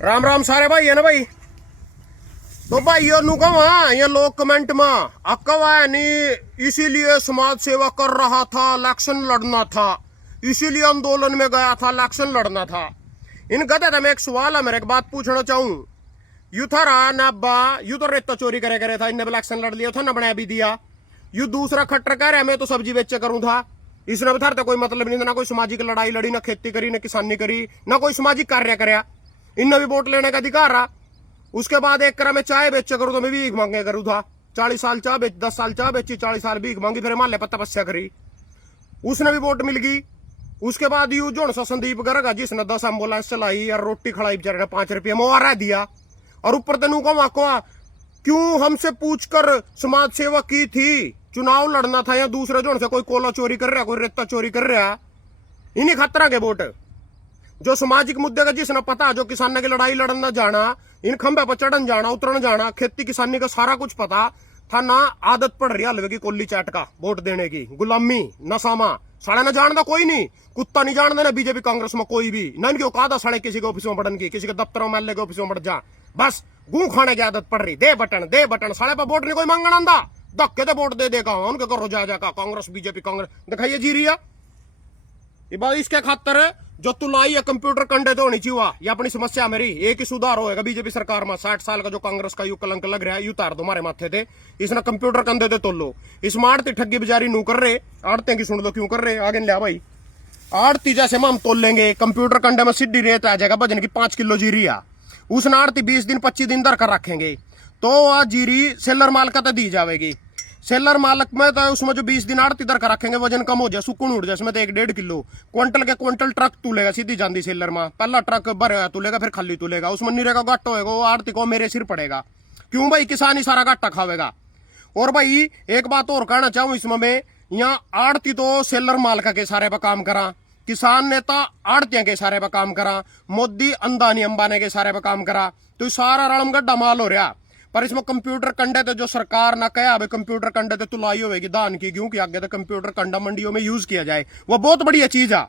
राम राम सारे भाई है ना भाई। तो भाई नु कहा ये लोग कमेंट में अक्वा नहीं, इसीलिए समाज सेवा कर रहा था, इलेक्शन लड़ना था, इसीलिए आंदोलन में गया था, इलेक्शन लड़ना था। इन गधा था मैं एक सवाल है मेरे, एक बात पूछना चाहूं। यू था रहा ना अब्बा, यू तो रेता चोरी करे था, इन्हें इलेक्शन लड़ लिया था ना, बनाया भी दिया। यू दूसरा खट्टर कह रहा मैं तो सब्जी बेचे करूं था, इसने भी था कोई मतलब नहीं था, ना कोई सामाजिक लड़ाई लड़ी, ना खेती करी, ना किसानी करी, ना कोई सामाजिक कार्य कराया। इनने भी वोट लेने का अधिकार रहा। उसके बाद एक करा मैं चाय बेचे करूं तो मैं भीख मांगे करूं था। 40 साल चाय बेच, 10 साल चाय बेची, 40 साल भीख मांगी, फिर मान ले तपस्या करी, उसने भी वोट मिल गई। उसके बाद यू जो सा संदीप गर्ग जिसने 10 एम्बुलेंस चलाई और रोटी खड़ाई बेचारे ने 5 रुपये मुआवजा दिया, और ऊपर तेनू को क्यों हमसे पूछकर समाज सेवा की थी, चुनाव लड़ना था, या दूसरे जो से कोई कोला चोरी कर रहा, कोई रेता चोरी कर रहा, इन्हीं खतरा के वोट। जो सामाजिक मुद्दे का जिसने पता, जो किसानों की लड़ाई लड़ना जाना, इन खंभे पर चढ़न जाना, उतरन जाना, खेती किसानी का सारा कुछ पता था ना। आदत पड़ रही हलवे की कोली चाट का वोट देने की, गुलामी नसामा साढ़े ना जानता कोई नहीं, कुत्ता नहीं जानता ना बीजेपी कांग्रेस में कोई भी ना। इनकी औकात साढ़े किसी के ऑफिस में बढ़न की, किसी के दफ्तरों में के ऑफिस में बढ़ जा, बस गू खाने की आदत पड़ रही। दे बटन साढ़े पर वोट नहीं कोई मांगना आंदा, धक्के तो वोट दे देगा उनके करो जा कांग्रेस बीजेपी कांग्रेस दिखाइए जी रही है। इसके खातर जो तुलाई या कंप्यूटर कंडे तो होनी चाहिए, ये अपनी समस्या मेरी। एक ही सुधार होएगा बीजेपी सरकार में। 60 साल का जो कांग्रेस का यू कलंक लग रहा है, यू तार दो हमारे माथे थे। इसने कंप्यूटर कंधे थे तोल लो। इस आड़ती ठगी बेचारी नू कर रहे, आड़ते की सुन लो क्यों कर रहे, आगे लिया भाई। आड़ती जैसे हम तोल लेंगे, कंप्यूटर कंडे में सीधी रेत आ जाएगा वजन की 5 किलो जीरिया, उसने आड़ती 20 दिन 25 दिन दर कर रखेंगे, तो आज जीरी सेलर माल का तो दी जाएगी। सेलर मालक में तो उसमें जो 20 दिन आड़ती दर का रखेंगे, वजन कम हो जाए, सुकून उड़ जाए, इसमें तो 1-1.5 किलो क्विंटल के क्विंटल ट्रक तुलेगा सीधी जाती सेलर में। पहला ट्रक भरे तुलेगा, फिर खाली तुलेगा, उसमें नीरे का घाटा होगा, वो आड़ती को मेरे सिर पड़ेगा। क्यों भाई, किसान ही सारा घाटा खावेगा। और भाई एक बात और कहना चाहूं इसमें मैं, यहाँ आड़ती तो सेलर मालका के सारे पर काम करा, किसान नेता आड़तियां के सारे पर काम करा, मोदी अंदानी अंबानी के सारे पर काम करा, तो सारा रड़म गड्ढा माल हो रहा। पर इसमें कंप्यूटर कंडे तो जो सरकार ना कहे भाई कंप्यूटर कंडे तो तुलाई होगी दान की, क्योंकि आगे तो कंप्यूटर कंडा मंडियों में यूज किया जाए, वो बहुत बढ़िया चीज है।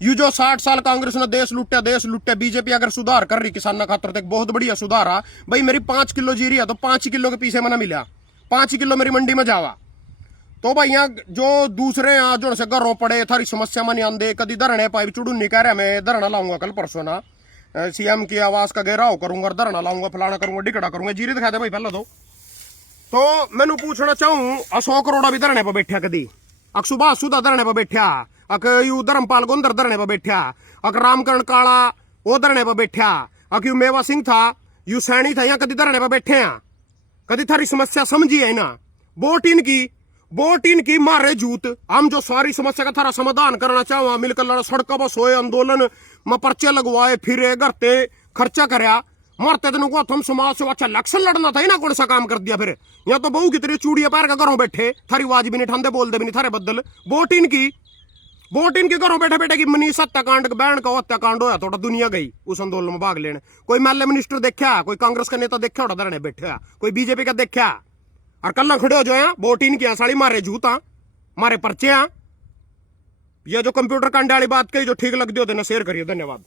यू जो 60 साल कांग्रेस ने देश लुट्टे, बीजेपी अगर सुधार कर रही किसान खातर तो बहुत बढ़िया सुधार है भाई। मेरी 5 किलो जीरी है तो 5 किलो के पीछे मना मिला, 5 किलो मेरी मंडी में जावा। तो भाई यहाँ जो दूसरे यहाँ जो से घरों पड़े थारी समस्या में नहीं आंदे, कभी धरने पाई चुड़ू नहीं कह रहा मैं धरना लाऊंगा कल परसों ना, सीएम की आवाज का घेराव करूंगा, धरना लाऊंगा, फलाना करूंगा, डिकड़ा करूंगा, जीरी दिखा दे भाई पहले तो मैनू पूछना चाहूं, अशोक अरोड़ा भी धरने पर बैठा, कदी अक सुभाष सुधा धरने पर बैठा, अक यू धर्मपाल गोंदर धरने पर बैठा, अक रामकरण काला वो धरने पर बैठा, अक यू मेवा सिंह था, यू सैनी था, यहाँ कदी धरने पर बैठे हैं, कदी थारी समस्या समझी है ना। वोट इनकी मारे जूत, हम जो सारी समस्या का थारा समाधान करना चाहो, मिलकर लड़ा सड़क बस होए, आंदोलन में पर्चे लगवाए, फिरे घरते खर्चा करया, मरते दिन को हम समाज से अच्छा इलेक्शन लड़ना था, ना कौन सा काम कर दिया। फिर यहाँ तो बहू की तरह चूड़िया पैर का घरों बैठे, थारी आवाज भी नहीं ठंडे बोलते भी नहीं थारे बदल। वोट इनकी घरों बैठे बैठे की मनीष हत्याकांड बहन का हत्याकांड होया, थोड़ा दुनिया गई उस आंदोलन में भाग लेने। कोई एमएलए मिनिस्टर देखा, कोई कांग्रेस का नेता देखा उड़ा धरने बैठे, कोई बीजेपी का देखा, और कल खड़े हो जाए वोट इनकी साड़ी मारे जूता मारे पर्चे। ये जो कंप्यूटर कंडे वाली बात कही जो ठीक लग दी हो देना शेयर करिए, धन्यवाद।